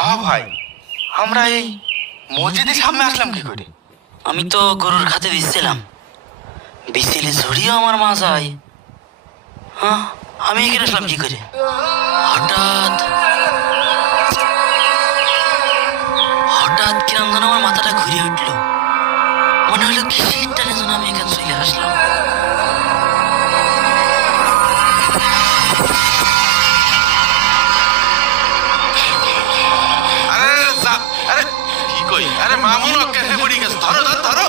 হ্যাঁ ভাই, আমরা এই মসজিদের সামনে আসলাম কি করে? আমি তো গরুর খাতে দিচ্ছিলাম, বিছিলে ঝরিও আমার মা যায়। হ্যাঁ, আমি এখানে আসলাম কি করে? হঠাৎ হঠাৎ কিরম যেন আমার মাথাটা ঘুরে উঠলো, মনে হলো কিসের টানে যেন আমি এখানে চলে আসলাম। আরে কি কই, আরে মামুন অজ্ঞান হয়ে পড়ে গেছে, ধরো ধরো ধরো।